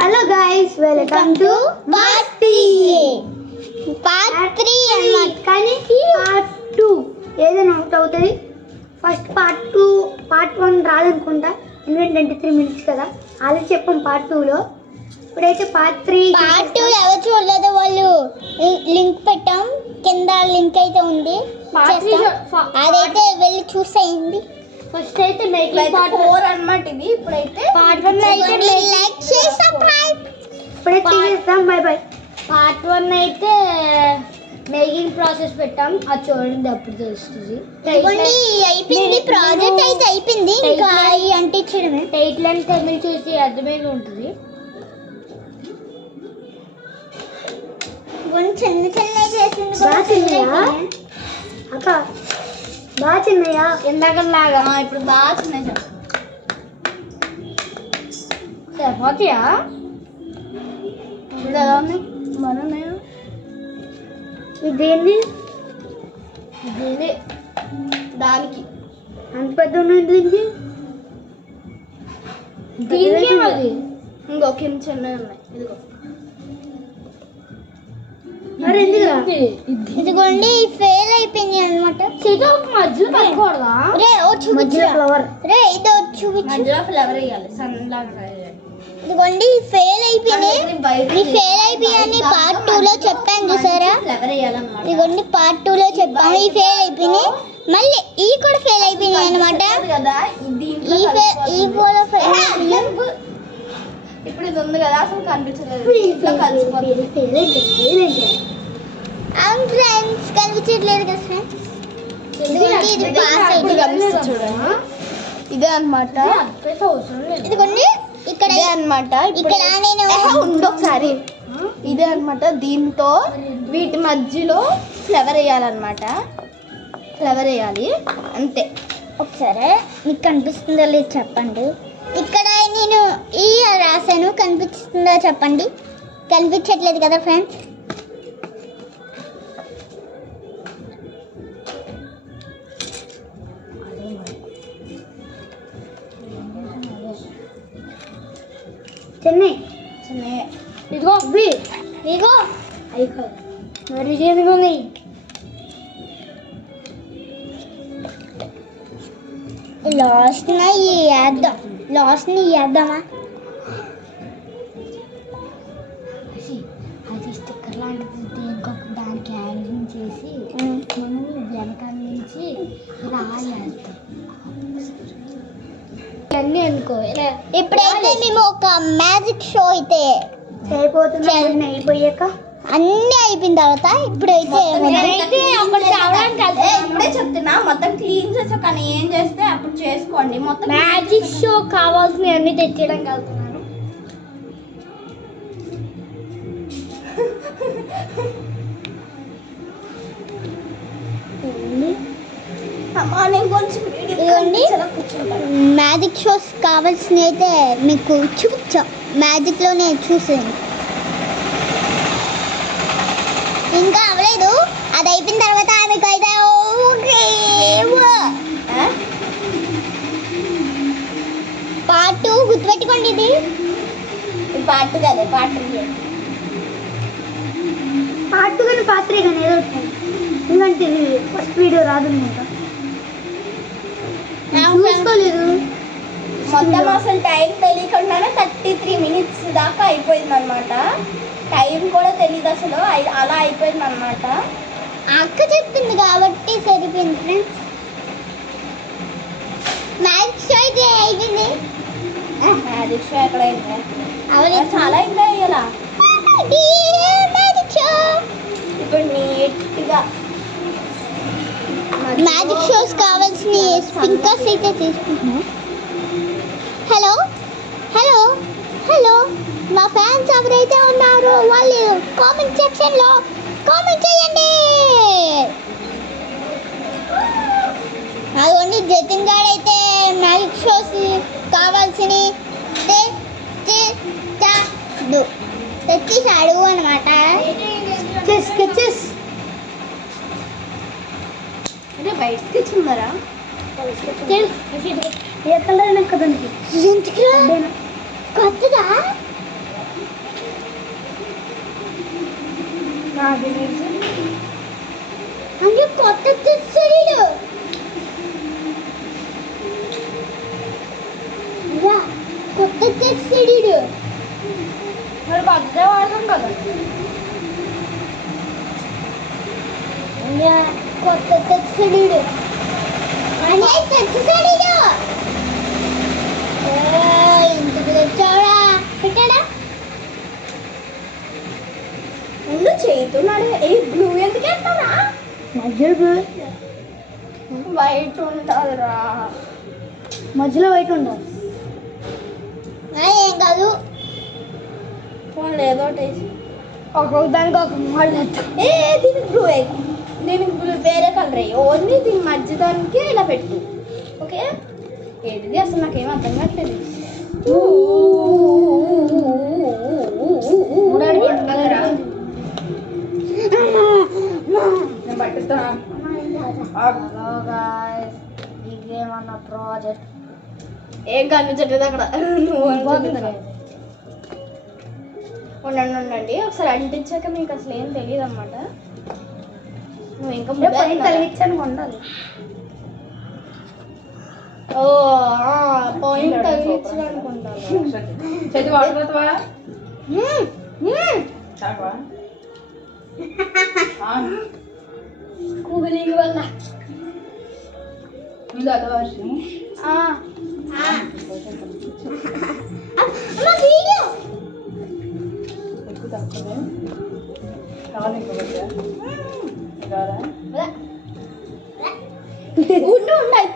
Hello guys, welcome to part 3 కానీ part 2 ఏదైనా out అవుతుంది. ఫస్ట్ పార్ట్ 1 రాదనుకుంటా, ఎందుకంటే 23 మినిట్స్ కదా. ఆల్రెడీ చెప్పాం పార్ట్ 2లో. ఇప్పుడైతే పార్ట్ 2 ఎవరు చూడలేదు వాళ్ళు లింక్ పెట్టాం, కింద లింక్ అయితే ఉంది, అదైతే వెళ్ళి చూసేయండి. ఫస్ట్ అయితే మేకింగ్ పార్ట్ 4 అన్నమాట. ఇది ఇప్పుడైతే పార్ట్ 1 అయితే లైక్ షేర్ సబ్స్క్రైబ్. ఇప్పుడైతే చేస్తాం. By by. పార్ట్ 1 అయితే మేకింగ్ ప్రాసెస్ పెట్టాం, అది చూడండి, అప్పుడు తెలుస్తుంది. అయిపోయింది, ప్రాజెక్ట్ అయితే అయిపోయింది, ఇంకా అంటించడమే. టైటిల్ అండ్ తమిళ్ చూసి అర్థమైంది ఉంటుంది. చిన్న చిన్న చేసింది అక్క, బాగా చిన్నయ్యా ఎందాకలాగా. ఇప్పుడు బాగా చిన్న సరిపోతాయా? మనమే ఇదేంది, ఇదేంది దానికి అంత పెద్ద ఉన్నది. దీనికి అది ఇంకొక చిన్న ఉన్నాయి. ఇదిగో ఇదిగోండి, ఫెయిల్ అయిపోయింది అనమాట. మధ్యలో పెట్టుకోవడదా? రే ఓ చూపించు, ఫ్లవర్ రే ఇదో చూపించు. మధ్యలో ఫ్లవర్ వేయాలి, సన్నలాగా. ఇదిగోండి ఫెయిల్ అయిపోయింది. ఈ ఫెయిల్ అయిపోయింది పార్ట్ 2లో చెప్పాను చూసారా. ఇదిగోండి పార్ట్ 2లో చెప్పాము, ఈ ఫెయిల్ అయిపోయింది. మళ్ళీ ఈ కూడా ఫెయిల్ అయిపోయింది అనమాట. ఈ ఫోలో ఇప్పుడు ఇది ఉంది కదా, అసలు కనిపించలేదు. అవును ఫ్రెండ్స్, కనిపించట్లేదు కదా ఫ్రెండ్స్. ఇది పాస్ చూడండి, ఇదే అనమాట. ఇదిగోండి ఇక్కడ అనమాట. ఇక్కడ నేను ఒకసారి ఇదే అనమాట. దీంతో వీటి మధ్యలో ఫ్లవర్ వేయాలన్నమాట. ఫ్లవర్ వేయాలి అంతే. ఒకసారి మీకు కనిపిస్తుందో లేదు చెప్పండి. ఇక్కడ నేను ఈ రాశాను, కనిపిస్తుందో చెప్పండి. కనిపించట్లేదు కదా ఫ్రెండ్స్. చెన్నై ఇదిగో ఇదిగో మరి చేదుకుని లాస్ట్ వేద్దాం, లాస్ట్ వేద్దామా? అది స్టిక్కర్ లాంటిది, ఇంకొక దానికి హ్యాంగింగ్ చేసి మనం వెనకాల నుంచి రాలేస్తాం అన్నీ అనుకో. ఇప్పుడైతే మేము ఒక మ్యాజిక్ షో అయితే అయిపోతుంది. అయిపోయాక అన్నీ అయిపోయిన తర్వాత ఇప్పుడైతే ఇప్పుడే చెప్తున్నా, మొత్తం క్లీన్ చేసా. కానీ ఏం చేస్తే అప్పుడు చేసుకోండి. మొత్తం మ్యాజిక్ షో కావాల్సిన అన్ని తెచ్చడానికి వెళ్తున్నాను. మ్యాజిక్ షోస్ కావాల్సిన అయితే మీకు చూపించాం, మ్యాజిక్లోనే చూసాను. ఇంకా అవ్వలేదు, అది అయిపోయిన తర్వాత మీకు అయితే పార్ట్ 2 గుర్తుపెట్టుకోండి. ఇది పార్ట్ కదా, పార్ట్ 2 కానీ పార్ట్ 3 కానీ ఏదో ఎందుకంటే ఇది ఫస్ట్ వీడియో రాదు ఇంకా చూసుకోలేదు. మొత్తం అసలు టైం తెలియకుండానే 33 మినిట్స్ దాకా అయిపోయింది అనమాట. టైం కూడా తెలియదు అసలు, అలా అయిపోయింది అనమాట. అక్క చెప్తుంది కాబట్టి సరిపోయింది ఫ్రెండ్స్. మ్యాజిక్ షో అయితే అయిపోయింది. మ్యాజిక్ షో ఎక్కడ అయింది? చాలా ఇంకా అయ్యాలా మ్యాజిక్ షో. ఇప్పుడు నీట్గా మ్యాజిక్ షోస్ కావాల్సిన స్పింకర్స్ అయితే తీసుకుంటున్నాం. హలో హలో హలో, మా ఫ్యాన్స్ ఎవరైతే ఉన్నారో వాళ్ళు కామెంట్ సెక్షన్లో కామెంట్ చేయండి. అదిగోండి జతిన్ గారు అయితే మ్యాజిక్ షోస్ కావాల్సినవి తెచ్చేసాడు అనమాట. అంటే బయటకి తెచ్చిందరా కొత్తదా అంటే కొత్త తెచ్చాడు కొత్త తెచ్చాడు మరి కొత్త వాడతాం కదా కొత్త తెచ్చాడు అని తెచ్చాడు ఇంటికి తెచ్చాడా పెట్టాడా ముందు చేతున్నాడు ఏ బ్లూ ఎందుకు వేస్తారా మధ్యలో బ్లూ వైట్ ఉంటుందిరా మధ్యలో వైట్ ఉండదు ఏం కాదు ఏదో ఒక్కొక్క దానికి ఒక మోడల్ దీనికి బ్లూ దీనికి బ్లూ వేరే కలర్ అయ్యి ఓన్లీ దీని మధ్య దానికి ఇలా పెట్టు ఓకే ఏది అసలు నాకేం అర్థం కావట్లేదు ఇదేమన్నా ప్రాజెక్ట్ ఏం కనిపించట్లేదు అక్కడ ఉండండి ఒకసారి అంటించాక మీకు అసలు ఏం తెలియదు అన్నమాట నువ్వు ఇంకా తగిలించాను ఉండాలి ఓ పాయింట్ తగిలించడానికి ఉండాలి కూలింగ్ వల్ల ఉండాలి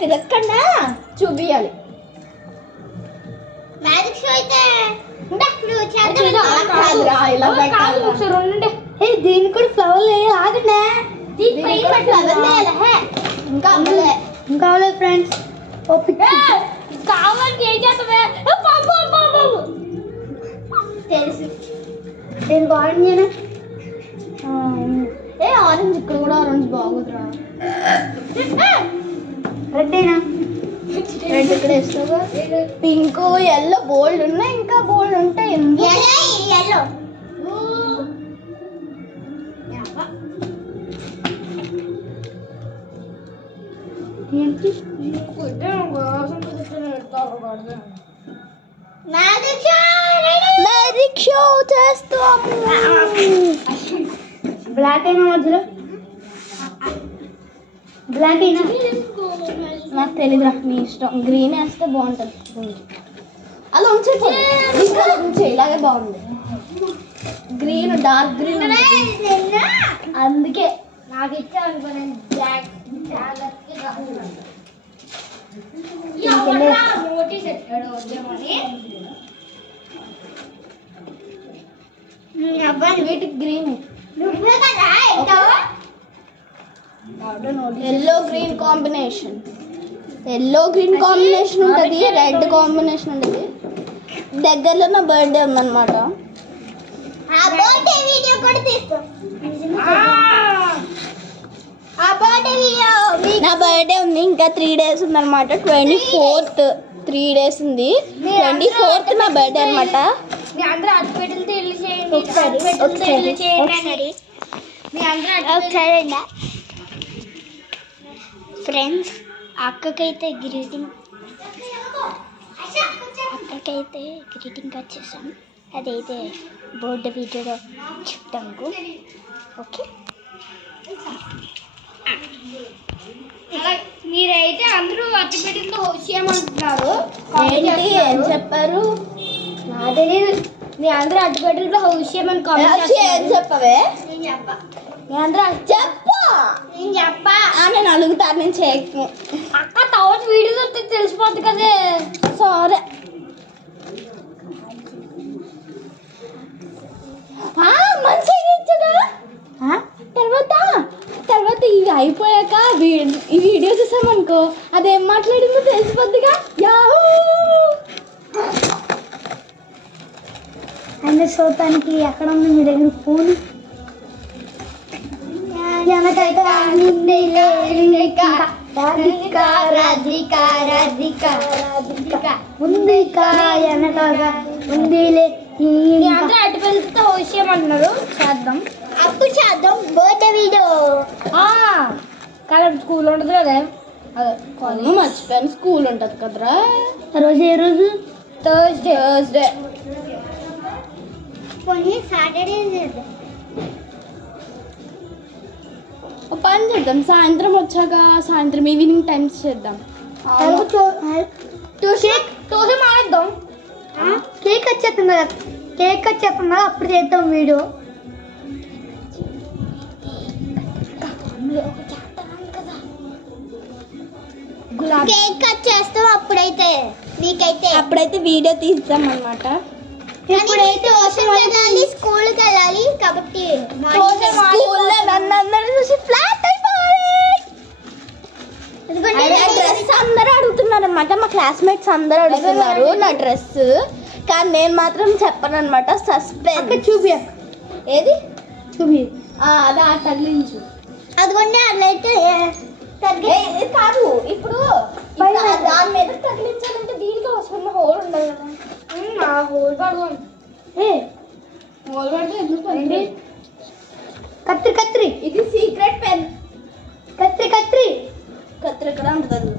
తిరగకుండా చూపియాలి మ్యాజిక్ షో అయితే దీనికి కూడా ఫ్లవర్ ఆగండి ఇంకా ఇంకా ఫ్రెండ్స్ కావాలి ఏం చేస్తావే తెలుసు దీనికి ఆరెంజ్ ఏ ఆరెంజ్ ఇక్కడ కూడా ఆరెంజ్ బాగుందిరా రెడ్ అయినా రెడ్ ఇక్కడ వేస్తావా పింక్ ఎల్లో బోల్డ్ ఉన్నాయి ఇంకా బోల్డ్ ఉంటాయి ఎల్లో ఏంటి మ్యాజిక్ షో చేస్తాము బ్లాక్ అయినా మధ్యలో బ్లాక్ అయినా నాకు తెలీదురా మీ ఇష్టం గ్రీన్ వేస్తే బాగుంటుంది అలా ఉంచే ఇలాగే బాగుంది గ్రీన్ డార్క్ గ్రీన్ అందుకే నాకు ఇచ్చాను నోటీస్ ఎట్టాడు వద్దామని వీటికి గ్రీన్ నువ్వే కదా ఎట్టావు ఎల్లో గ్రీన్ కాంబినేషన్ ఉంటుంది రెడ్ కాంబినేషన్ ఉంటుంది దగ్గరలో నా బర్త్డే ఉందన్నమాట ఆ బర్త్డే వీడియో కూడా తీస్తాం ఆ బర్త్డే వీడియో నా బర్త్డే ఉంది ఇంకా 3 days ఉందన్నమాట 24th 3 days ఉంది 24th నా బర్త్డే అనమాట మీ అందరూ హాస్పిటల్తో వెళ్ళి చేయండి ఒకసారి మీ అందరూ ఒకసారి ఫ్రెండ్స్ అక్కకైతే గ్రీటింగ్ కార్డ్ చేసాం అదైతే బోర్డు వీడియోలో చెప్తాము ఓకే మీరైతే అందరూ అట్టపెట్టితో హోస్ట్ చేయమంటున్నారు ఏంటి ఏం చెప్పారు నా తెలియదు మీ అందరూ అట్టపెట్టితో హోస్ట్ చేయమని కామెంట్ ఏం చెప్పవే మీ అందరూ చెప్పా నేను చెప్పా నేను అడుగుతాను నేను చేయకు అక్క తర్వాత వీడియో చూస్తే తెలిసిపోద్ది కదే సరే మంచిగా ఇచ్చదా తర్వాత ఇవి అయిపోయాక ఈ వీడియో చూసామనుకో అదేం మాట్లాడిందో తెలిసిపోద్దిగా యాహూ ఆయన చూడటానికి ఎక్కడ ఉంది మీ దగ్గర ఫోన్ ముందుగా వెనకగా ఉందిలే అందరూ అటు వెళ్తే విషయం అంటున్నారు చేద్దాం అప్పుడు చేద్దాం బర్త్డే వీడియో కానీ స్కూల్ ఉంటుంది కదా అదే కాలేజ్ మర్చిపోయాను స్కూల్ ఉంటుంది కదరా రోజు ఏ రోజు థర్స్డే కొన్ని సాటర్డే పని చేద్దాం సాయంత్రం వచ్చాక సాయంత్రం ఈవినింగ్ టైమ్స్ చేద్దాం ట్యూషన్ మానేద్దాం కేక్ వచ్చేస్తుంది కదా అప్పుడు చేద్దాం వీడియో కేక్ కట్ చేస్తాం అప్పుడైతే వీడియో తీద్దాం అన్నమాట ఇప్పుడైతే వెళ్ళాలి స్కూల్కి వెళ్ళాలి కాబట్టి డ్రెస్ అందరూ అడుగుతున్నారు అనమాట మా క్లాస్మేట్స్ అందరూ అడుగుతున్నారు నా డ్రెస్ కానీ నేను మాత్రం చెప్పను అనమాట సస్పెన్స్ చూపి ఏది చూపి అలా తగిలించు అదిగోండి అట్లయితే కాదు ఇప్పుడు దాని మీద తగిలించాలంటే దీనికి అవసరం హోల్ ఉండదు కదా హోల్ పడుకోండి హోల్ పడితే ఎందుకు కత్రి ఇది సీక్రెట్ పెన్ కత్రి ఎక్కడ ఉంటుంది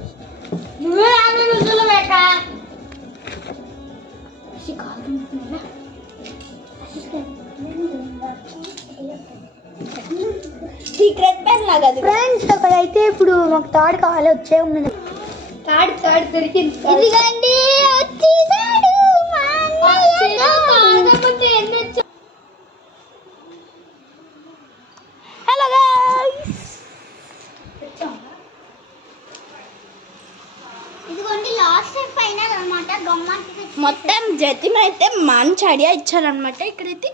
నువ్వే రోజుల్లో బేట సీక్రెట్ పెన్ లాగా ఫ్రెండ్స్ అక్కడైతే ఇప్పుడు మాకు తాడు కావాలి వచ్చే ఉన్నది తాడు దొరికింది ఇదిగండి వచ్చేసాడు హలో గైస్ ఇదిగోండి లాస్ట్ ఫైనల్ అన్నమాట మొత్తం జతిన్ అయితే మంచి ఐడియా ఇచ్చారనమాట ఇక్కడైతే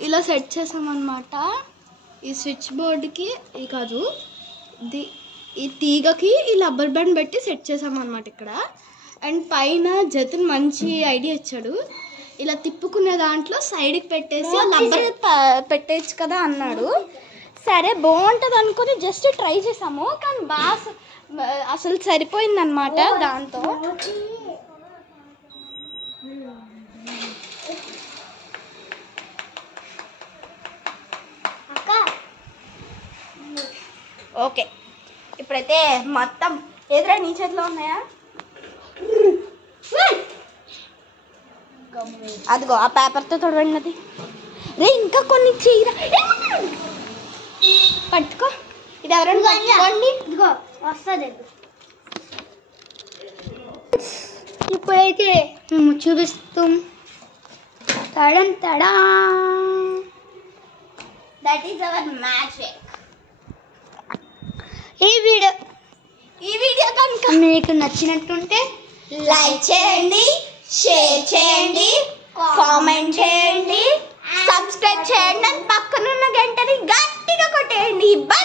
ఇలా సెట్ చేసామన్నమాట ఈ స్విచ్ బోర్డ్కి ఇది కాదు ఈ తీగకి ఈ రబ్బర్ బ్యాండ్ పెట్టి సెట్ చేసామన్నమాట ఇక్కడ అండ్ పైన జతిన్ మంచి ఐడియా ఇచ్చాడు ఇలా తిప్పుకునే దాంట్లో సైడ్కి పెట్టేసి రబ్బర్ పెట్టేయచ్చు కదా అన్నాడు సరే బాగుంటుంది అనుకుని జస్ట్ ట్రై చేసాము కానీ బాగా అసలు సరిపోయిందనమాట దాంతో ఓకే ఇప్పుడైతే మొత్తం ఎదురా నీ చేతిలో ఉన్నాయా అదిగో ఆ పేపర్తో తొడవండి రే ఇంకా కొన్ని చీర పట్టుకో ఇది ఎవరైనా పట్టుకోండి ఇదిగో వస్తుంది ఇప్పుడైతే చూపిస్తాం తడా దట్ ఈస్ అవర్ మ్యాజిక్ ఈ వీడియో కనుక మీకు నచ్చినట్టుంటే లైక్ చేయండి షేర్ చేయండి కామెంట్ చేయండి సబ్స్క్రైబ్ చేయండి పక్కనున్న గంటని గట్టిగా కొట్టేయండి. బై.